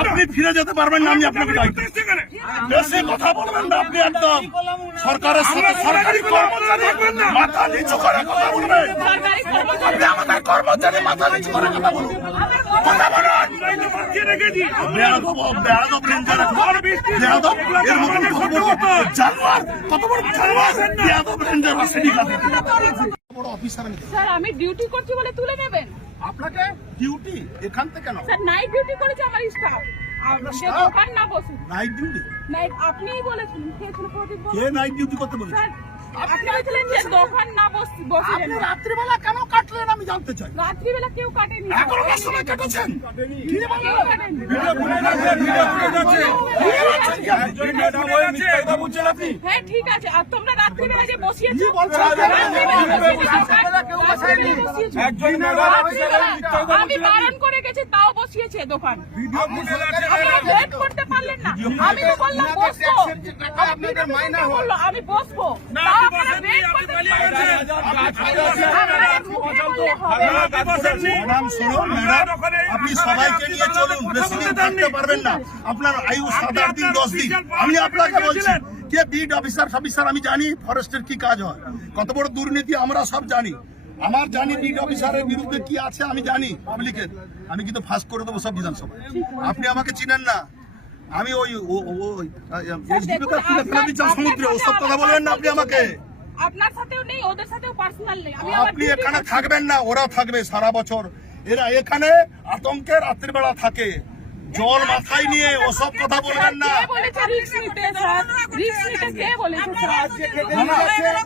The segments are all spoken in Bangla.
আপনি ফিরে যেতে পারবেন না আমি আপনাকে বেশি কথা বলবেন না আপনি একদম। সরকারের সাথে সরকারি কর্মচারী মাথা নিচু করে কথা বলবেন আপনি আমাদের কর্মচারী মাথা নিচু করে কথা বলুন। কথা বলুন। বেয়াদব বেয়াদব রেঞ্জার। বেয়াদব এর মতন কত বড় জানোয়ার কত বড় জানোয়ার। বেয়াদব রেঞ্জার আসেনি কাছে বড় অফিসার আমি। স্যার আমি ডিউটি করছি বলে তুলে নেবেন? আপনাকে ডিউটি এখান থেকে কেন স্যার নাইট ডিউটি করেছে আমার স্টাফ? দোকান না বসুন নাইট ডিউটি নাইট আপনিই কে নাইট ডিউটি করতে আপনি বলেছিলেন যে দোকান না বস বসিলেন আপনি রাত্রিবেলা কেন কাটলেন আমি জানতে চাই। রাত্রিবেলা কেউ কাটেনি। সময় কেটেছেন? হ্যাঁ ঠিক আছে। আর তোমরা রাত্রিবেলা যে বসিয়েছো বলছো? রাত্রিবেলা বসিয়েছো। রাত্রিবেলা আমি বারণ করে গেছি তাও বসিয়েছে দোকান। আপনারা করতে পারলেন না। আমি তো বললাম বসবো। আপনাদের মাইনা বলল আমি বসবো। তাও আপনারা wait করতে পারলেন না। আপনারা একটু বললে হবে। ম্যাডাম শুনুন ম্যাডাম আপনি সবাইকে নিয়ে চলুন। বেশি দিন থাকতে পারবেন না। আপনার আয়ু সাত আট দিন দশ দিন। আমি আপনাকে বলছি কে বিড অফিসার অফিসার আমি জানি ফরেস্টের কি কাজ হয়। কত বড় দুর্নীতি আমরা সব জানি আমার জানি বিড অফিসারের বিরুদ্ধে কি আছে আমি জানি পাবলিকের। আমি কিন্তু ফাঁস করে দেবো সব বিধানসভায়। আপনি আমাকে চিনেন না। আমি ওই সমুদ্রে ওসব কথা বলবেন না আপনি আমাকে। আপনার সাথেও নেই ওদের সাথেও পার্সোনাল নেই। আপনি এখানে থাকবেন না ওরা থাকবে সারা বছর। এরা এখানে আতঙ্কে রাত্রিবেলা থাকে। জল মাথায় নিয়ে ওসব কথা বলবেন না।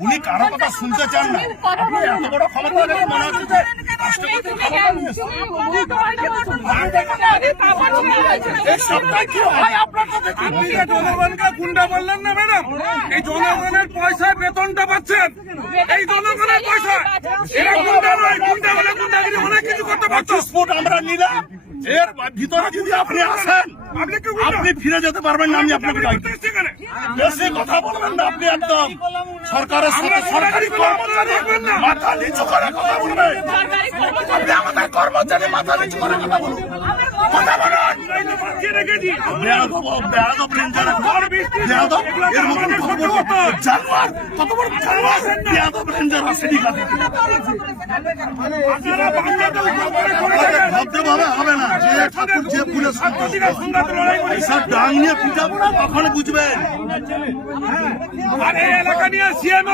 উনি কারও কথা শুনতে চান না। আপনি এত বড় ক্ষমতা মনে হচ্ছে হয়? গুন্ডা বললেন না ম্যাডাম? এই জনগণের পয়সায় বেতনটা পাচ্ছেন। এই জনগণের পয়সা এরা গুন্ডা নয় গুন্ডা হলে গুন্ডাগিরি অনেক কিছু করতে আমরা নিলাম। এর ভিতরে যদি আপনি আসেন আপনি আপনি ফিরে যেতে পারবেন না আমি আপনাকে। বেশি কথা বলবেন না আপনি একদম সরকারের সাথে সরকারি কর্মচারী মাথা নিচু করে কথা বলবেন। আপনি আমাদের কর্মচারী মাথা নিচু করে কথা বলুন। কথা বলুন। তো রেখেছি জানোয়ার কত বড় জানোয়ার বেয়াদব রেঞ্জার আসেনি কাছে হবে না যে ঠাকুর যে ফুলে ডাং নিয়ে না তখন বুঝবেন আর এই এলাকা নিয়ে সিএম